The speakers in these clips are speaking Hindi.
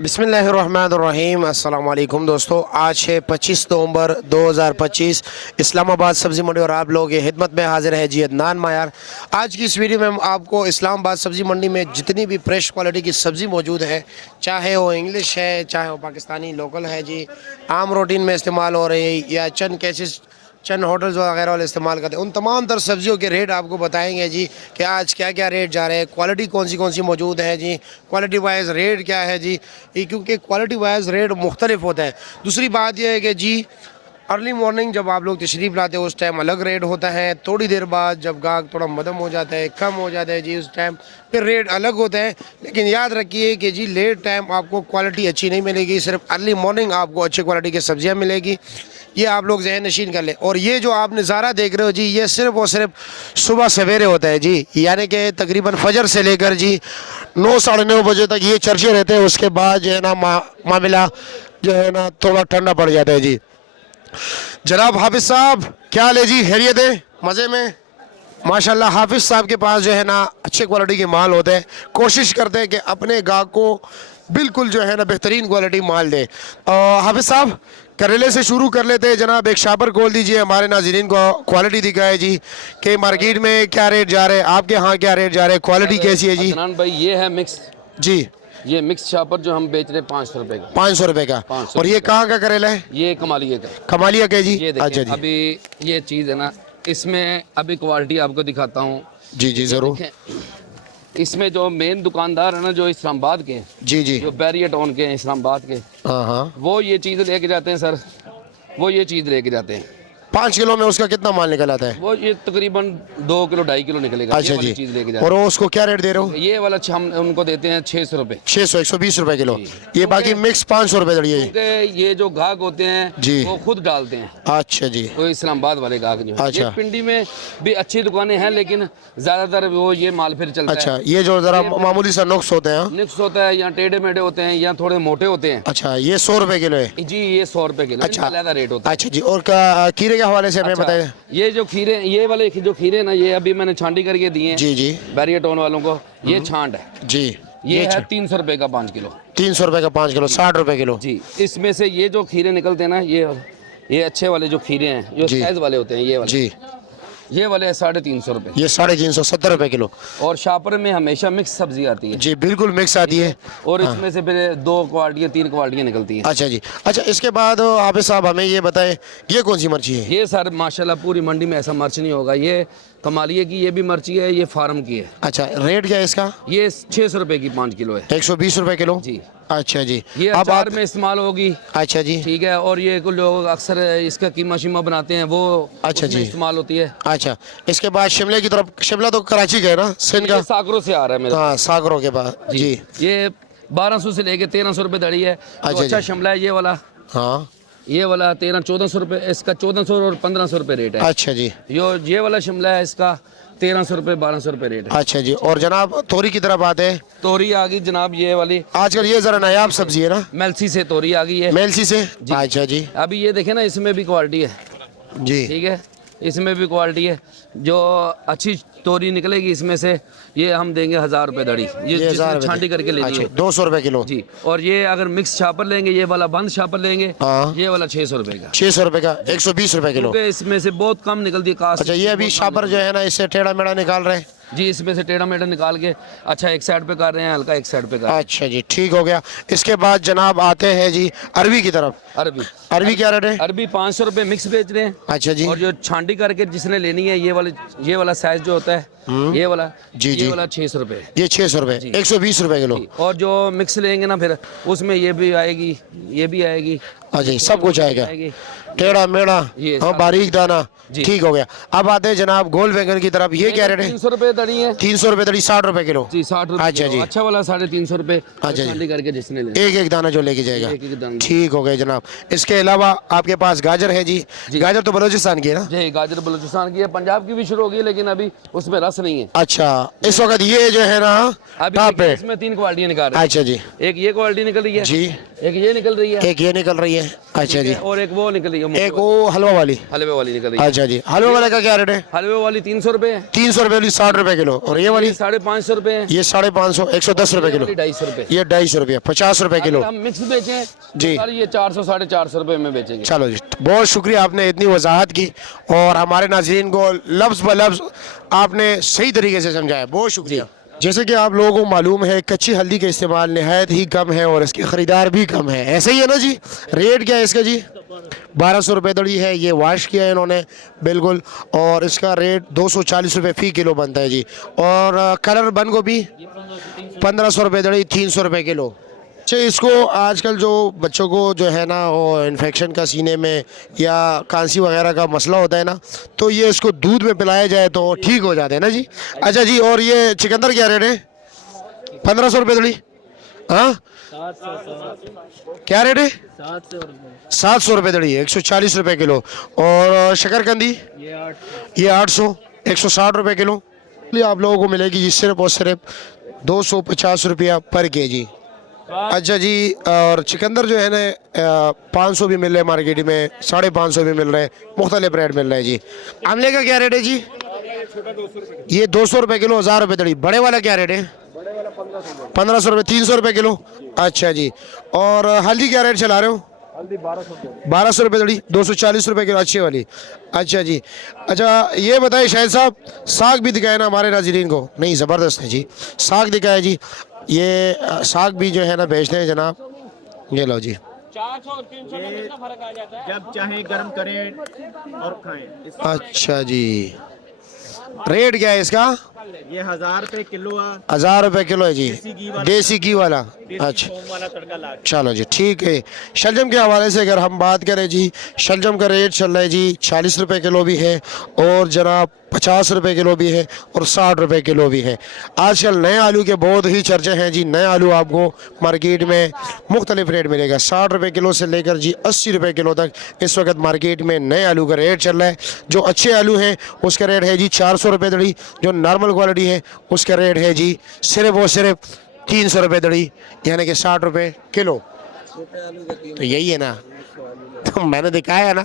बिस्मिल्लाहिर्रहमानिर्रहीम। अस्सलाम वालेकुम दोस्तों, आज है 25 नवंबर 2025। इस्लामाबाद सब्ज़ी मंडी और आप लोगों की खिदमत में हाजिर है जी अदनान मायार। आज की इस वीडियो में हम आपको इस्लामाबाद सब्ज़ी मंडी में जितनी भी फ्रेश क्वालिटी की सब्ज़ी मौजूद है, चाहे वो इंग्लिश है, चाहे वो पाकिस्तानी लोकल है जी, आम रूटीन में इस्तेमाल हो रही है या चंद केसेस चंद होटल्स वगैरह वाले इस्तेमाल करते हैं, उन तमाम तर सब्जियों के रेट आपको बताएंगे जी कि आज क्या क्या रेट जा रहे हैं, क्वालिटी कौन सी मौजूद है जी, क्वालिटी वाइज रेट क्या है जी, ये क्योंकि क्वालिटी वाइज रेट मुख्तलिफ होता है। दूसरी बात यह है कि जी अर्ली मॉर्निंग जब आप लोग तशरीफ़ लाते हो उस टाइम अलग रेट होता है, थोड़ी देर बाद जब गाहक थोड़ा मदम हो जाता है, कम हो जाता है जी, उस टाइम फिर रेट अलग होता है। लेकिन याद रखिए कि जी लेट टाइम आपको क्वालिटी अच्छी नहीं मिलेगी, सिर्फ अर्ली मॉर्निंग आपको अच्छी क्वालिटी की सब्जियां मिलेगी, ये आप लोग जहन नशीन कर लें। और ये जो आप नज़ारा देख रहे हो जी, ये सिर्फ और सिर्फ सुबह सवेरे होता है जी, यानी कि तकरीबन फजर से लेकर जी 9 साढ़े 9 बजे तक ये चर्चे रहते हैं। उसके बाद जो है ना मामला जो है ना थोड़ा ठंडा पड़ जाता है जी। जनाब हाफिज साहब क्या हाल है जी, खैरियत है, मज़े में? माशाल्लाह हाफिज साहब के पास जो है ना अच्छे क्वालिटी के माल होते हैं, कोशिश करते हैं कि अपने गाहक को बिल्कुल जो है ना बेहतरीन क्वालिटी माल दे। हाफिज साहब करेले से शुरू कर लेते हैं जनाब, एक शापर खोल दीजिए, हमारे नाज़रीन को क्वालिटी दिखाए जी कि मार्केट में क्या रेट जा रहे हैं, आपके यहाँ क्या रेट जा रहे हैं, क्वालिटी कैसी है जी? अदनान भाई ये है मिक्स जी, ये मिक्स शापर जो हम बेच रहे हैं 500 रुपए का। 500 रुपए का। 500 और ये कहाँ का करेला है? ये कमालिया का। कमालिया का जी? ये अच्छा जी, अभी ये चीज़ है ना, इसमें अभी क्वालिटी आपको दिखाता हूँ। जी जी ज़रूर। इसमें जो मेन दुकानदार है ना, जो इस्लामाबाद के हैं, जी जी, जो बैरिया टाउन के हैं इस्लामाबाद के, हाँ हाँ, वो ये चीज़ लेके जाते हैं सर, वो ये चीज़ लेके जाते हैं। 5 किलो में उसका कितना माल निकल आता है? वो ये तकरीबन 2 किलो 2.5 किलो निकलेगा। अच्छा ये वाली जी, चीज़ लेके जाते और वो उसको क्या रेट दे रहे हो? हैं। ये वाला हम उनको देते हैं 600 रुपये। 600 120 रुपए किलो। ये बाकी मिक्स 500 रुपए दड़ी है। क्योंकि ये जो गाहक होते हैं जी, वो खुद डालते हैं। अच्छा जी, वो इस्लामाबाद वाले गाहक जो है। अच्छा। ये पिंडी में भी अच्छी दुकानें हैं, लेकिन ज्यादातर वो ये माल फिर चलता अच्छा है। ये जो जरा मामूली सा नुक्स होते हैं। निक्स होता है, या टेढ़े मेढ़े होते हैं, या थोड़े मोटे होते हैं। अच्छा ये 100 रुपए किलो है जी ये 100 रुपए किलो। अच्छा, ज्यादा रेट होता है। अच्छा जी। और खीरे के हवाले से हमें अच्छा, बताइए। ये जो खीरे, ये वाले जो खीरे ना, ये अभी मैंने छांडी करके दिए हैं जी जी, बैरिया टाउन वालों को। ये छांड है जी, ये है 300 रुपए का 5 किलो। 300 रुपए का 5 किलो, 60 रुपए किलो जी। इसमें से ये जो खीरे निकलते हैं ना, ये अच्छे वाले जो खीरे हैं, जो साइज वाले होते हैं, ये वाले जी, ये वाले 350 रुपए। ये 350 70 रुपए किलो। और शापर में हमेशा मिक्स सब्जी आती है जी बिल्कुल मिक्स आती है। और इसमें से फिर 2 क्वालिटियाँ 3 क्वालिटियाँ निकलती हैं। अच्छा जी, अच्छा इसके बाद हाफिज साहब हमें ये बताएं, ये कौन सी मिर्ची है? ये सर माशाल्लाह पूरी मंडी में ऐसा मिर्च नहीं होगा। ये कमालिया की ये भी मिर्ची है, ये फार्म की है। अच्छा रेट क्या है इसका? ये 600 रुपए की 5 किलो है। 120 रुपए किलो जी। अच्छा जी। ये अब अचार आप में इस्तेमाल होगी। अच्छा जी, ठीक है। और ये कुछ लोग अक्सर इसका कीमा शीमा बनाते हैं, वो अच्छा जी, इस्तेमाल होती है। अच्छा इसके बाद शिमले की तरफ, शिमला तो कराची का है ना, सिंध का? ये सागरों से आ रहा है मेरे। हाँ सागरों के बाद जी। ये 1200 से लेके 1300 रुपए दड़ी है। अच्छा अच्छा जी। शिमला है ये वाला। हाँ ये वाला 1300-1400 रुपए, इसका 1400 और 1500 रुपए रेट है। अच्छा जी, ये वाला शिमला है, इसका 1300 रुपए 1200 रुपए रेट है। अच्छा जी। और जनाब तोरी की तरफ आते हैं, तोरी आ गई जनाब, ये वाली आजकल ये जरा नायाब सब्जी है ना, मेलसी से तोरी आ गई है। मेलसी से? अच्छा जी, अभी ये देखे ना, इसमें भी क्वालिटी है। जी ठीक है, इसमें भी क्वालिटी है। जो अच्छी तोरी निकलेगी इसमें से, ये हम देंगे 1000 रुपए दड़ी। ये 1000 छांटी करके लेनी अच्छा है। 200 रुपए किलो जी। और ये अगर मिक्स छापर लेंगे, ये वाला बंद छापर लेंगे, हाँ, ये वाला 600 रुपए का। 600 रुपए का 120 रुपए किलो। क्योंकि इसमें से बहुत कम निकलती है कास्ट। अच्छा ये अभी शापर जो है ना, इससे टेढ़ा मेढ़ा निकाल रहे हैं जी, इसमें से टेढ़ा मेढ़ा निकाल के अच्छा एक साइड पे कर रहे हैं, हल्का एक साइड पे कर रहे हैं। अच्छा जी ठीक हो गया। इसके बाद जनाब आते हैं जी अरबी की तरफ। अरबी, अरबी क्या रेट है? अरबी 500 रुपए मिक्स बेच रहे हैं। अच्छा जी, और जो छांडी करके जिसने लेनी है, ये वाला साइज जो होता है, ये वाला जी जी, ये वाला 600 रुपए। ये 600 रुपए 120 रुपए किलो। और जो मिक्स लेंगे ना, फिर उसमें ये भी आएगी, ये भी आएगी। अच्छा सब कुछ आएगा, टेढ़ा मेढ़ा, हाँ बारीक दाना। ठीक हो गया। अब आते हैं जनाब गोल बैंगन की तरफ, ये क्या रेट है? 300 रुपए दड़ी है। 300 रुपए दड़ी, 60 रुपए किलो जी, 60 रुपए। अच्छा जी, अच्छा वाला 350 रुपए। अच्छा छांडी करके जिसने लेना, एक एक दाना जो लेके जाएगा। एक दाना। ठीक हो गया जनाब। इसके अलावा आपके पास गाजर है जी? गाजर तो बलोचिस्तान की है ना? जी, गाजर बलूचिस्तान की है, पंजाब की भी शुरू होगी, लेकिन अभी उसमें रस नहीं है। अच्छा इस वक्त ये जो है ना अभी पे इसमें 3 क्वालिटियाँ निकाल रहे हैं। अच्छा जी, एक ये क्वालिटी निकल रही है जी, एक ये निकल रही है, एक ये निकल रही है। अच्छा जी। और एक वो निकली है, एक वो हलवा वाली। हलवे वाली निकल रही है। अच्छा जी, हलवा वाले का क्या रेट है? हलवे वाली 300 रुपए है। 300 रुपये वाली 60 रुपए किलो। और ये वाली 550 रुपए है। ये 550, 110 रुपए किलो। 250 रुपए। ये 250 रुपये, 50 रुपए किलो। हम मिक्स बेचें जी। तो ये 400 450 रुपए में बेचेंगे। चलो जी, बहुत शुक्रिया, आपने इतनी वजाहत की और हमारे नाज़रीन को लफ्ज़ ब लफ्ज़ आपने सही तरीके से समझाया, बहुत शुक्रिया। जैसे कि आप लोगों को मालूम है, कच्ची हल्दी का इस्तेमाल नहायत ही कम है और इसके ख़रीदार भी कम है। ऐसे ही है ना जी? रेट क्या है इसका जी? 1200 रुपये दड़ी है। ये वाश किया है इन्होंने बिल्कुल, और इसका रेट 240 रुपये फ़ी किलो बनता है जी। और कलर बंद गोभी 1500 रुपये दड़ी, 300 रुपये किलो। अच्छा, इसको आजकल जो बच्चों को जो है ना वो इन्फेक्शन का सीने में या खांसी वगैरह का मसला होता है ना, तो ये इसको दूध में पिलाया जाए तो ठीक हो जाते हैं ना जी। अच्छा जी, और ये चिकंदर क्या रेट है? 1500 रुपये दड़ी। हाँ, क्या रेट है? 700 रुपये दड़ी, 140 रुपये किलो। और शकरकंदी ये 800, 160 रुपये किलो। ये आप लोगों को मिलेगी जी सिर्फ और सिर्फ 250 रुपया पर केजी। अच्छा जी, और चिकंदर जो है ना 500 भी मिल रहे हैं मार्केट में, 550 भी मिल रहे हैं, मुख्तलिफ रेट मिल रहे हैं जी। आमले का क्या रेट है जी? ये 200 रुपये किलो, 1000 रुपये दड़ी। बड़े वाला क्या रेट है? 1500 रुपये, 300 रुपये किलो। अच्छा जी, और हल्दी क्या रेट चला रहे हो? 1200 रुपये दड़ी, 240 रुपये किलो, अच्छी वाली। अच्छा जी। अच्छा, ये बताइए शाहिद साहब, साग भी दिखाए ना हमारे नाज़रीन को? नहीं, ज़बरदस्त है जी, साग दिखाए जी। ये साग भी जो है ना बेचते हैं जनाब, ये लो जी। 400 और 300 में कितना फर्क आ जाता है? जब चाहे गर्म करें और खाएं। अच्छा जी, रेट क्या है इसका? ये 1000 रुपए किलो है। 1000 रुपये किलो है जी, देसी घी वाला। अच्छा, थोम वाला तड़का ला के। चलो जी, ठीक है। शलजम के हवाले से अगर हम बात करें जी, शलजम का रेट चल रहा है जी 40 रुपये किलो भी है, और जनाब 50 रुपये किलो भी है, और 60 रुपये किलो भी है। आजकल नए आलू के बहुत ही चर्चे हैं जी। नए आलू आपको मार्केट में मुख्तलिफ रेट मिलेगा, 60 रुपये किलो से लेकर जी 80 रुपये किलो तक इस वक्त मार्केट में नए आलू का रेट चल रहा है। जो अच्छे आलू हैं उसका रेट है जी 400 रुपये दड़ी। जो नॉर्मल क्वालिटी है उसका रेट है जी सिर्फ और सिर्फ 300 रुपये दड़ी, यानी कि 60 रुपये किलो। तो यही है ना, तो मैंने दिखाया ना।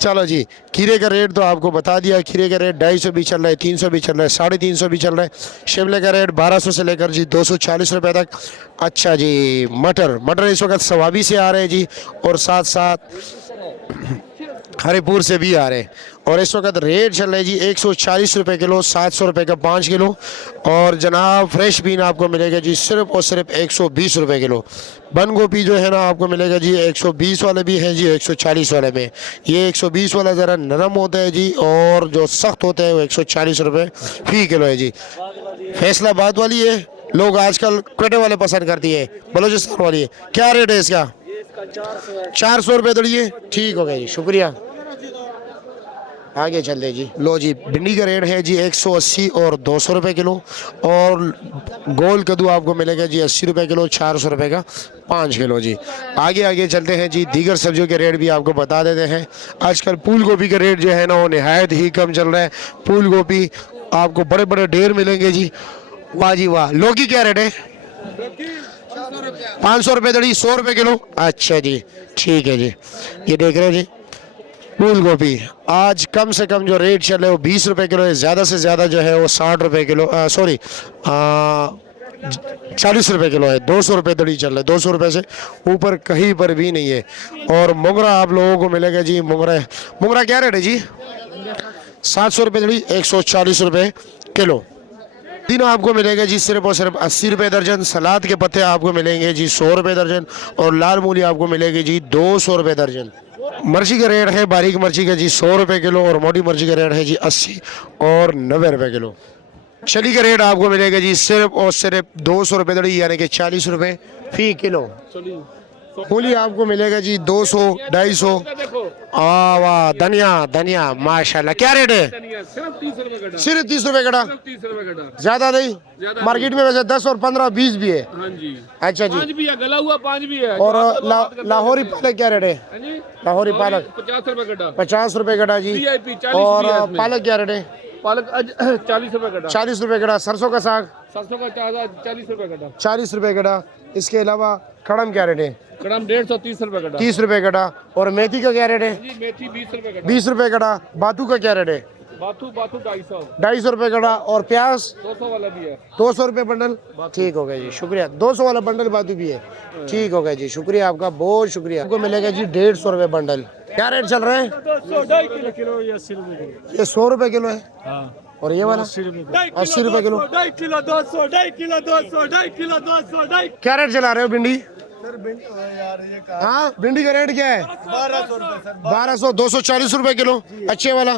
चलो जी, खीरे का रेट तो आपको बता दिया। खीरे का रेट 250 भी चल रहा है, 300 भी चल रहा है, 350 भी चल रहा है। शिमले का रेट 1200 से लेकर जी 240 रुपये तक। अच्छा जी, मटर इस वक्त सवाबी से आ रहे हैं जी, और साथ साथ हरिपुर से भी आ रहे हैं। और इस वक्त रेट चल रहा है जी 140 रुपये किलो, 700 रुपये का 5 किलो। और जनाब फ्रेश बीन आपको मिलेगा जी सिर्फ और सिर्फ 120 रुपये किलो। बंद गोभी जो है ना आपको मिलेगा जी 120 वाले भी हैं जी, 140 वाले में। ये 120 वाला ज़रा नरम होता है जी, और जो सख्त होता है वो 140 रुपये फ़ी किलो है जी। फैसलाबाद वाली है, लोग आजकल क्वेटे वाले पसंद करती है, बलोचिस्तान वाली है। क्या रेट है इसका? 400 रुपये दड़िए, ठीक हो गया जी, शुक्रिया। आगे चलते जी। लो जी, भिंडी का रेट है जी 180 और 200 रुपये किलो। और गोल कद्दू आपको मिलेगा जी 80 रुपये किलो, 400 रुपये का 5 किलो जी। आगे चलते हैं जी, दीगर सब्जियों के रेट भी आपको बता देते हैं। आजकल फूल गोभी का रेट जो है ना वो नहायत ही कम चल रहा है। फूल गोभी आपको बड़े बड़े ढेर मिलेंगे जी, वाह जी वाह। लौकी क्या रेट है? 500 रुपये दड़ी, 100 रुपये किलो। अच्छा जी, ठीक है जी। ये देख रहे हैं जी, फूल गोभी आज कम से कम जो रेट चल रहा है वो 20 रुपये किलो है, ज़्यादा से ज़्यादा जो है वो 60 रुपये किलो, 40 रुपये किलो है। 200 रुपये दड़ी चल रहा है, 200 रुपये से ऊपर कहीं पर भी नहीं है। और मोगरा आप लोगों को मिलेगा जी, मोगरा क्या रेट है जी? 700 रुपये दड़ी, 140 रुपये किलो। दिन आपको मिलेगा जी सिर्फ और सिर्फ 80 रुपये दर्जन। सलाद के पत्ते आपको मिलेंगे जी 100 रुपये दर्जन, और लाल मूली आपको मिलेगी जी 200 रुपये दर्जन। मिर्ची का रेट है बारीक मिर्ची का जी 100 रुपये किलो, और मोटी मिर्ची का रेट है जी 80 और 90 रुपये किलो। चली का रेट आपको मिलेगा जी सिर्फ और सिर्फ 200 रुपये दड़ी, यानी कि 40 रुपये फ़ी किलो। मूली आपको मिलेगा जी 200, 250। वाह, धनिया माशाल्लाह। क्या रेट है? सिर्फ 30 रुपये कटा, ज्यादा नहीं। मार्केट में वैसे 10 और 15, 20 भी है। अच्छा जी, 5 भी है, गला हुआ 5 भी है। और लाहौरी पालक क्या रेट है? लाहौरी पालक 50 रुपए कटा। 50 रुपये कटा जी। VIP 40 और भी है इसमें। पालक क्या रेट है? पालक 40 रुपए कटा। 40 रुपये कटा। सरसों का साग 700 का 40 रुपए कटा। 40 रुपये कटा। इसके अलावा कड़म क्या रेट है? कड़म 130 रुपए कटा 30 रुपए कटा। और मेथी का क्या रेट है? जी, मेथी 20 रुपए कटा 20 रुपए कटा। बातू का क्या रेट है? बाथू 250 250 रुपए कटा। और प्याज 200 वाला भी है 200 रुपए बंडल। ठीक हो गया जी, शुक्रिया। 200 वाला बंडल बातू भी है। ठीक हो गया जी, शुक्रिया आपका, बहुत शुक्रिया। आपको मिलेगा जी 150 रुपए बंडल। क्या रेट चल रहा है? 200 किलो या 80 रुपए किलो। ये 100 रुपए किलो है। हाँ, और ये वाला 80 रुपए 80 रुपए किलो। 2.5 किलो 200 2.5 किलो 200 2.5 किलो 200 2.5 क्या रेट चला रहे हो भिंडी? हाँ, भिंडी का रेट क्या है? 1200 रुपए सर 1200। 240 रुपए किलो अच्छे वाला।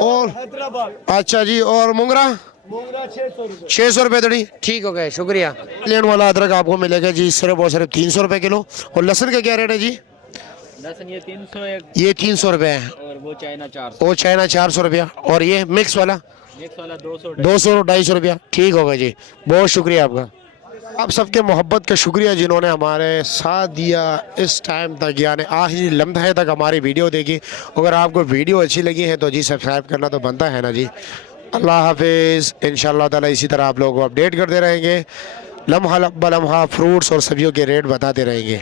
और हैदराबाद अच्छा जी, और मुंगरा मोगरा 600 रुपए 600 रुपए दड़ी। ठीक हो गए, शुक्रिया। लेन वाला अदरक आपको मिलेगा जी सिर्फ और सिर्फ 300 रुपए किलो। और लहसुन का क्या रेट है जी? लहसुन ये 301 ये 300 रुपए है। और वो चाइना 400 वो चाइना 400 रुपया। और ये मिक्स वाला मिक्स वाला 200 200-250 रुपया। ठीक होगा जी, बहुत शुक्रिया आपका। आप सबके मोहब्बत का शुक्रिया जिन्होंने हमारे साथ दिया इस टाइम तक, यानी आखिरी लम्हे तक हमारी वीडियो देखी। अगर आपको वीडियो अच्छी लगी है तो जी सब्सक्राइब करना तो बनता है ना जी। अल्लाह हाफिज़। इंशाअल्लाह ताला इसी तरह आप लोगों को अपडेट करते रहेंगे, लम्हा ब लम्हा फ्रूट्स और सब्जियों के रेट बताते रहेंगे।